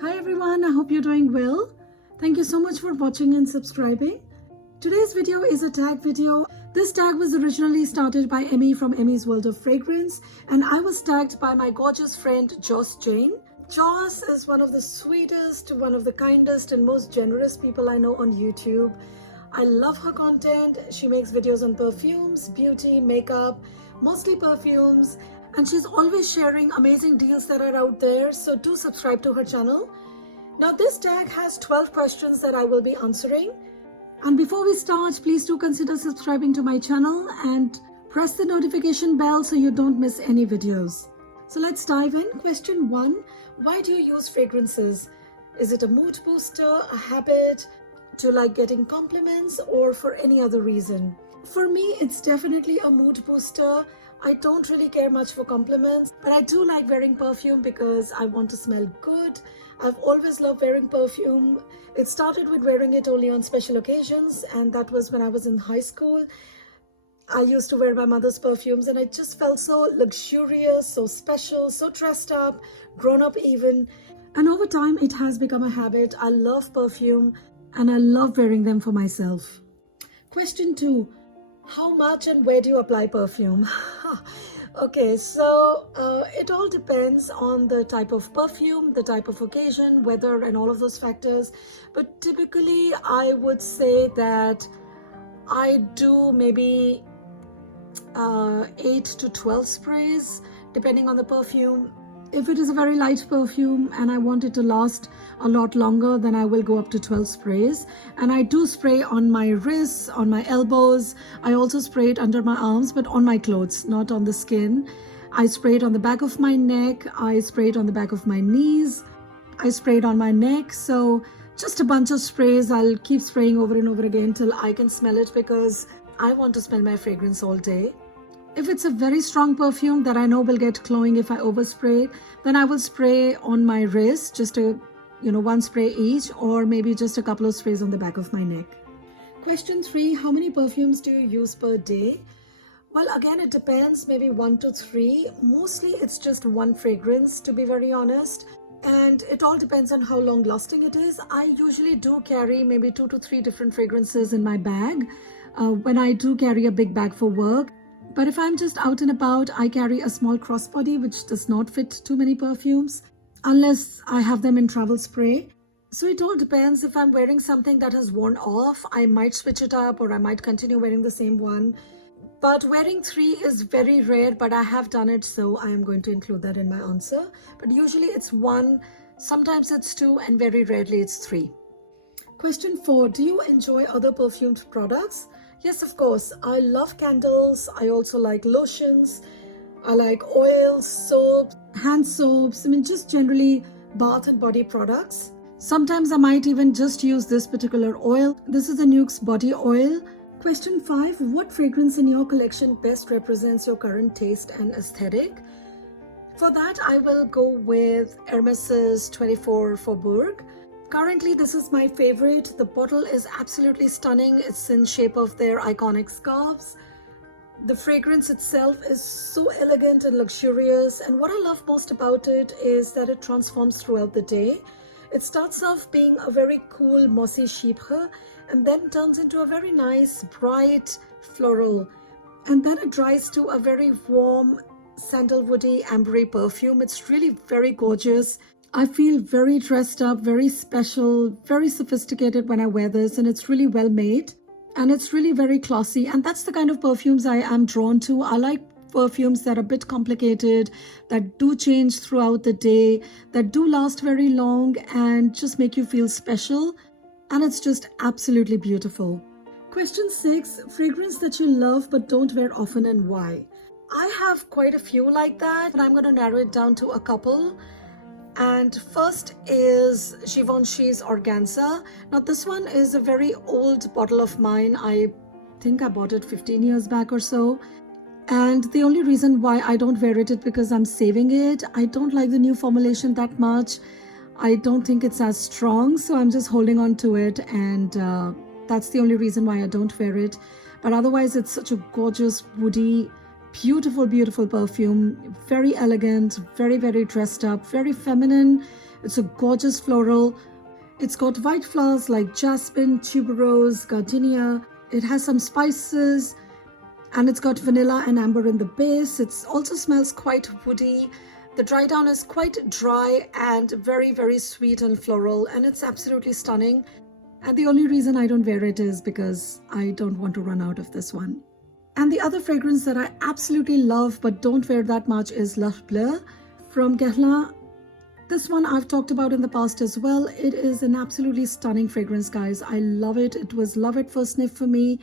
Hi everyone, I hope you're doing well. Thank you so much for watching and subscribing. Today's video is a tag video. This tag was originally started by Emmy from Emmy's World of Fragrance, and I was tagged by my gorgeous friend Joss Jane. Joss is one of the sweetest, one of the kindest and most generous people I know on YouTube. I love her content. She makes videos on perfumes, beauty, makeup, mostly perfumes, and she's always sharing amazing deals that are out there, so do subscribe to her channel. Now this tag has 12 questions that I will be answering. And before we start, please do consider subscribing to my channel and press the notification bell so you don't miss any videos. So let's dive in. Question 1. Why do you use fragrances? Is it a mood booster, a habit, do you like getting compliments, or for any other reason? For me, it's definitely a mood booster. I don't really care much for compliments, but I do like wearing perfume because I want to smell good. I've always loved wearing perfume. It started with wearing it only on special occasions, and that was when I was in high school. I used to wear my mother's perfumes and I just felt so luxurious, so special, so dressed up, grown up even. And over time, it has become a habit. I love perfume and I love wearing them for myself. Question 2. How much and where do you apply perfume? Okay, so it all depends on the type of perfume, the type of occasion, weather, and all of those factors. But typically, I would say that I do maybe 8 to 12 sprays, depending on the perfume. If it is a very light perfume and I want it to last a lot longer, then I will go up to 12 sprays. And I do spray on my wrists, on my elbows. I also spray it under my arms, but on my clothes, not on the skin. I spray it on the back of my neck. I spray it on the back of my knees. I spray it on my neck. So just a bunch of sprays. I'll keep spraying over and over again till I can smell it because I want to smell my fragrance all day. If it's a very strong perfume that I know will get cloying if I overspray, then I will spray on my wrist, just one spray each, or maybe just a couple of sprays on the back of my neck. Question 3, how many perfumes do you use per day? Well, again, it depends, maybe 1 to 3. Mostly it's just one fragrance, to be very honest. And it all depends on how long lasting it is. I usually do carry maybe 2 to 3 different fragrances in my bag when I do carry a big bag for work. But if I'm just out and about, I carry a small crossbody which does not fit too many perfumes unless I have them in travel spray. So it all depends. If I'm wearing something that has worn off, I might switch it up or I might continue wearing the same one. But wearing 3 is very rare, but I have done it, so I am going to include that in my answer. But usually it's 1, sometimes it's 2, and very rarely it's 3. Question 4, do you enjoy other perfumed products? Yes, of course. I love candles. I also like lotions. I like oils, soaps, hand soaps. Just generally bath and body products. Sometimes I might even just use this particular oil. This is the Nuxe body oil. Question 5, what fragrance in your collection best represents your current taste and aesthetic? For that, I will go with Hermès's 24 Faubourg. Currently, this is my favorite. The bottle is absolutely stunning. It's in shape of their iconic scarves. The fragrance itself is so elegant and luxurious. And what I love most about it is that it transforms throughout the day. It starts off being a very cool, mossy chypre and then turns into a very nice, bright floral. And then it dries to a very warm, sandalwoody, ambery perfume. It's really very gorgeous. I feel very dressed up, very special, very sophisticated when I wear this, and it's really well made and it's really very classy. And that's the kind of perfumes I am drawn to. I like perfumes that are a bit complicated, that do change throughout the day, that do last very long and just make you feel special. And it's just absolutely beautiful. Question 6, fragrance that you love but don't wear often and why? I have quite a few like that, but I'm going to narrow it down to a couple. And first is Givenchy's Organza. Now this one is a very old bottle of mine. I think I bought it 15 years back or so. And the only reason why I don't wear it is because I'm saving it. I don't like the new formulation that much. I don't think it's as strong, so I'm just holding on to it. And that's the only reason why I don't wear it. But otherwise, it's such a gorgeous, woody, beautiful, beautiful perfume. Very elegant, very, very dressed up, very feminine. It's a gorgeous floral. It's got white flowers like jasmine, tuberose, gardenia. It has some spices and it's got vanilla and amber in the base. It also smells quite woody. The dry down is quite dry and very, very sweet and floral, and it's absolutely stunning. And the only reason I don't wear it is because I don't want to run out of this one. And the other fragrance that I absolutely love but don't wear that much is L'Heure Bleue from Guerlain. This one I've talked about in the past as well. It is an absolutely stunning fragrance, guys. I love it. It was love at first sniff for me.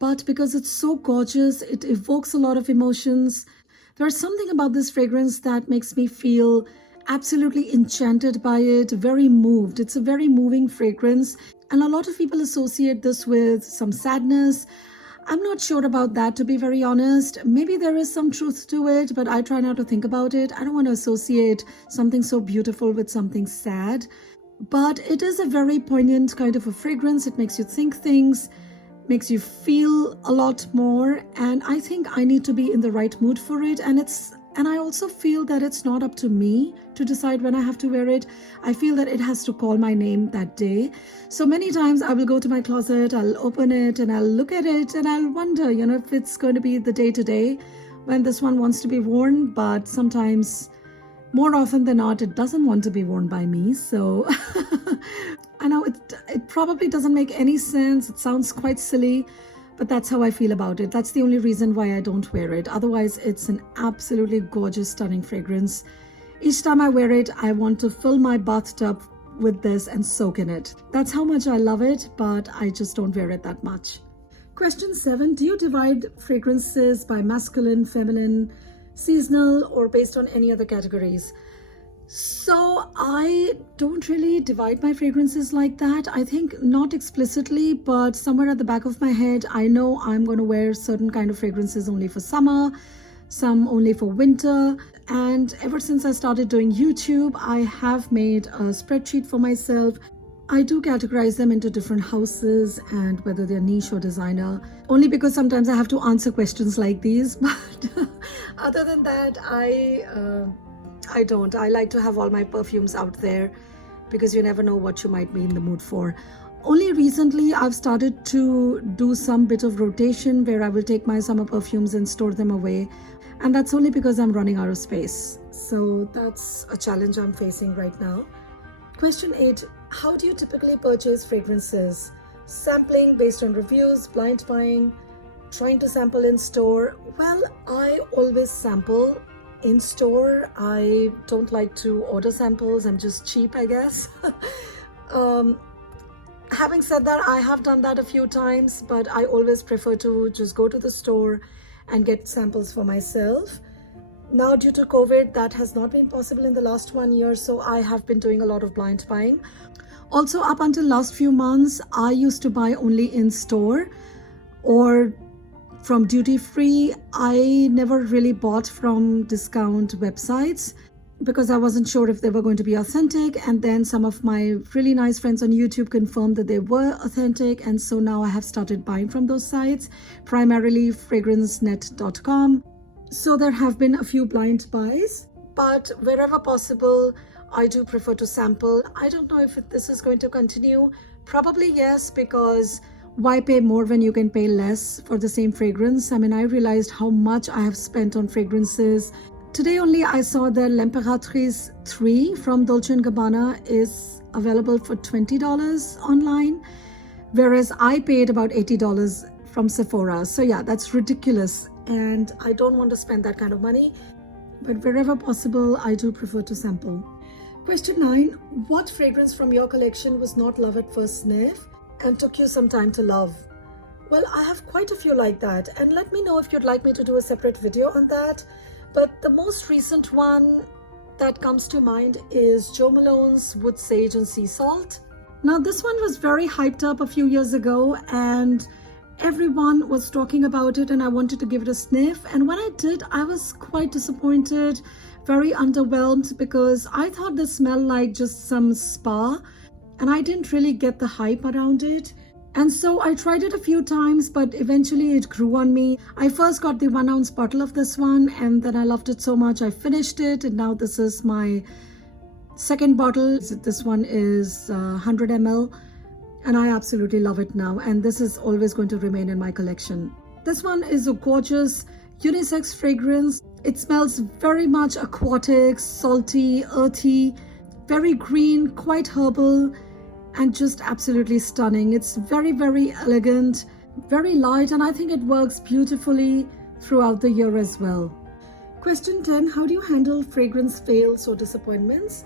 But because it's so gorgeous, it evokes a lot of emotions. There's something about this fragrance that makes me feel absolutely enchanted by it, very moved. It's a very moving fragrance. And a lot of people associate this with some sadness. I'm not sure about that, to be very honest. Maybe there is some truth to it, but I try not to think about it. I don't want to associate something so beautiful with something sad. But it is a very poignant kind of a fragrance. It makes you think things, makes you feel a lot more. And I think I need to be in the right mood for it. And I also feel that it's not up to me to decide when I have to wear it. I feel that it has to call my name that day. So many times I will go to my closet, I'll open it and I'll look at it and I'll wonder, if it's going to be the day today when this one wants to be worn. But sometimes, more often than not, it doesn't want to be worn by me. So I know it probably doesn't make any sense. It sounds quite silly. But that's how I feel about it. That's the only reason why I don't wear it. Otherwise, it's an absolutely gorgeous, stunning fragrance. Each time I wear it, I want to fill my bathtub with this and soak in it. That's how much I love it, but I just don't wear it that much. Question 7. Do you divide fragrances by masculine, feminine, seasonal, or based on any other categories? So I don't really divide my fragrances like that. I think not explicitly, but somewhere at the back of my head, I know I'm going to wear certain kind of fragrances only for summer, some only for winter. And ever since I started doing YouTube, I have made a spreadsheet for myself. I do categorize them into different houses and whether they're niche or designer, only because sometimes I have to answer questions like these. But other than that, I don't. I like to have all my perfumes out there because you never know what you might be in the mood for. Only recently I've started to do some bit of rotation where I will take my summer perfumes and store them away. And that's only because I'm running out of space. So that's a challenge I'm facing right now. Question 8. How do you typically purchase fragrances? Sampling based on reviews, blind buying, trying to sample in store? Well, I always sample in store. I don't like to order samples. I'm just cheap, I guess. Having said that, I have done that a few times, but I always prefer to just go to the store and get samples for myself. Now, due to COVID, that has not been possible in the last 1 year, so I have been doing a lot of blind buying. Also, up until last few months, I used to buy only in store or from duty free. I never really bought from discount websites because I wasn't sure if they were going to be authentic. And then some of my really nice friends on YouTube confirmed that they were authentic. And so now I have started buying from those sites, primarily fragrancenet.com. So there have been a few blind buys, but wherever possible, I do prefer to sample. I don't know if this is going to continue. Probably yes, because why pay more when you can pay less for the same fragrance? I mean, I realized how much I have spent on fragrances. Today only I saw that L'Impératrice 3 from Dolce & Gabbana is available for $20 online, whereas I paid about $80 from Sephora. So yeah, that's ridiculous. And I don't want to spend that kind of money. But wherever possible, I do prefer to sample. Question 9. What fragrance from your collection was not love at first sniff and took you some time to love? Well, I have quite a few like that, and let me know if you'd like me to do a separate video on that. But the most recent one that comes to mind is Jo Malone's Wood Sage and Sea Salt. Now, this one was very hyped up a few years ago and everyone was talking about it, and I wanted to give it a sniff. And when I did, I was quite disappointed, very underwhelmed, because I thought this smelled like just some spa and I didn't really get the hype around it. And so I tried it a few times, but eventually it grew on me. I first got the 1-ounce bottle of this one, and then I loved it so much I finished it, and now this is my second bottle. This one is 100 ml, and I absolutely love it now, and this is always going to remain in my collection. This one is a gorgeous unisex fragrance. It smells very much aquatic, salty, earthy, very green, quite herbal, and just absolutely stunning. It's very, very elegant, very light, and I think it works beautifully throughout the year as well. Question 10. How do you handle fragrance fails or disappointments?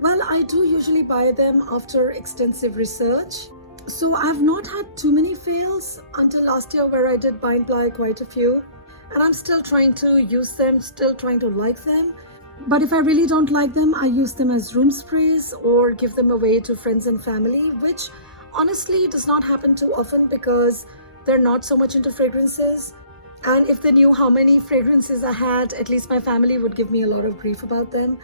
Well, I do usually buy them after extensive research. So I've not had too many fails until last year, where I did buy and buy quite a few. And I'm still trying to use them, still trying to like them. But if I really don't like them, I use them as room sprays or give them away to friends and family, which honestly does not happen too often because they're not so much into fragrances. And if they knew how many fragrances I had, at least my family would give me a lot of grief about them.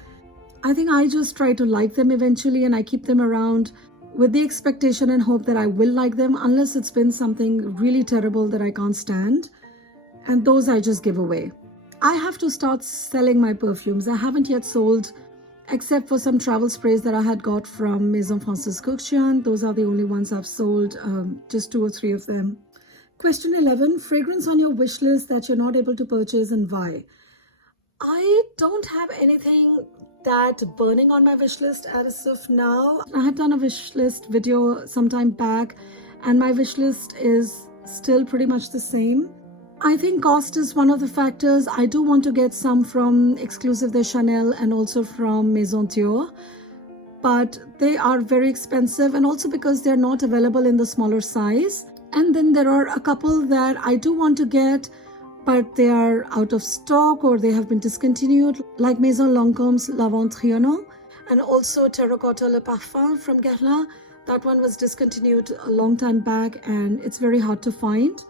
I think I just try to like them eventually, and I keep them around with the expectation and hope that I will like them, unless it's been something really terrible that I can't stand. And those I just give away. I have to start selling my perfumes. I haven't yet sold, except for some travel sprays that I had got from Maison Francis Kurkdjian. Those are the only ones I've sold, just 2 or 3 of them. Question 11. Fragrance on your wish list that you're not able to purchase, and why? I don't have anything that burning on my wish list as of now. I had done a wish list video some time back, and my wish list is still pretty much the same. I think cost is one of the factors. I do want to get some from Exclusive de Chanel and also from Maison Dior, but they are very expensive, and also because they're not available in the smaller size. And then there are a couple that I do want to get, but they are out of stock or they have been discontinued, like Maison Lancome's La Ventriano, and also Terracotta Le Parfum from Guerlain. That one was discontinued a long time back, and it's very hard to find.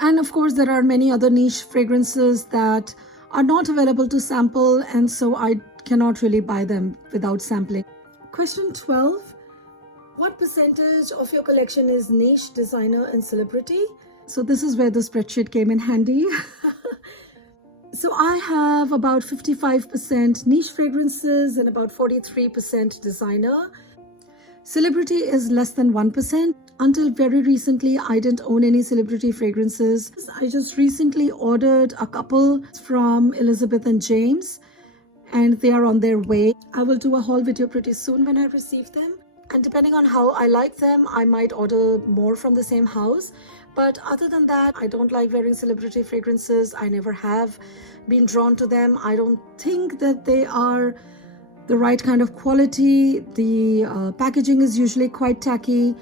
And of course, there are many other niche fragrances that are not available to sample, and so I cannot really buy them without sampling. Question 12. What percentage of your collection is niche, designer, and celebrity? So this is where the spreadsheet came in handy. So I have about 55% niche fragrances and about 43% designer. Celebrity is less than 1%. Until very recently, I didn't own any celebrity fragrances. I just recently ordered a couple from Elizabeth and James, and they are on their way. I will do a haul video pretty soon when I receive them. And depending on how I like them, I might order more from the same house. But other than that, I don't like wearing celebrity fragrances. I never have been drawn to them. I don't think that they are the right kind of quality. The packaging is usually quite tacky.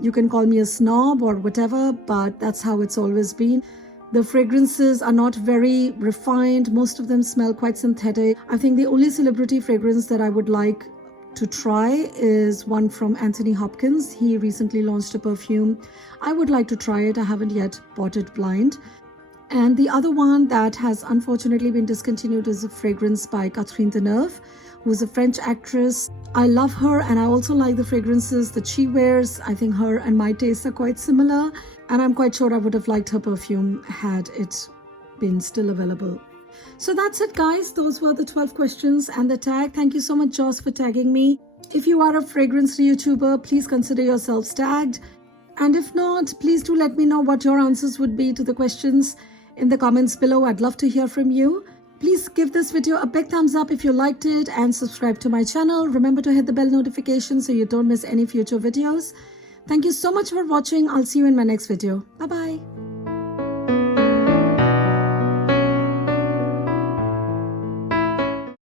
You can call me a snob or whatever, but that's how it's always been. The fragrances are not very refined. Most of them smell quite synthetic. I think the only celebrity fragrance that I would like to try is one from Anthony Hopkins. He recently launched a perfume. I would like to try it. I haven't yet bought it blind. And the other one that has unfortunately been discontinued is a fragrance by Catherine Deneuve, who's a French actress. I love her, and I also like the fragrances that she wears. I think her and my tastes are quite similar, and I'm quite sure I would have liked her perfume had it been still available. So that's it, guys. Those were the 12 questions and the tag. Thank you so much, Joss, for tagging me. If you are a fragrance YouTuber, please consider yourselves tagged. And if not, please do let me know what your answers would be to the questions in the comments below. I'd love to hear from you. Please give this video a big thumbs up if you liked it, and subscribe to my channel. Remember to hit the bell notification so you don't miss any future videos. Thank you so much for watching. I'll see you in my next video. Bye-bye.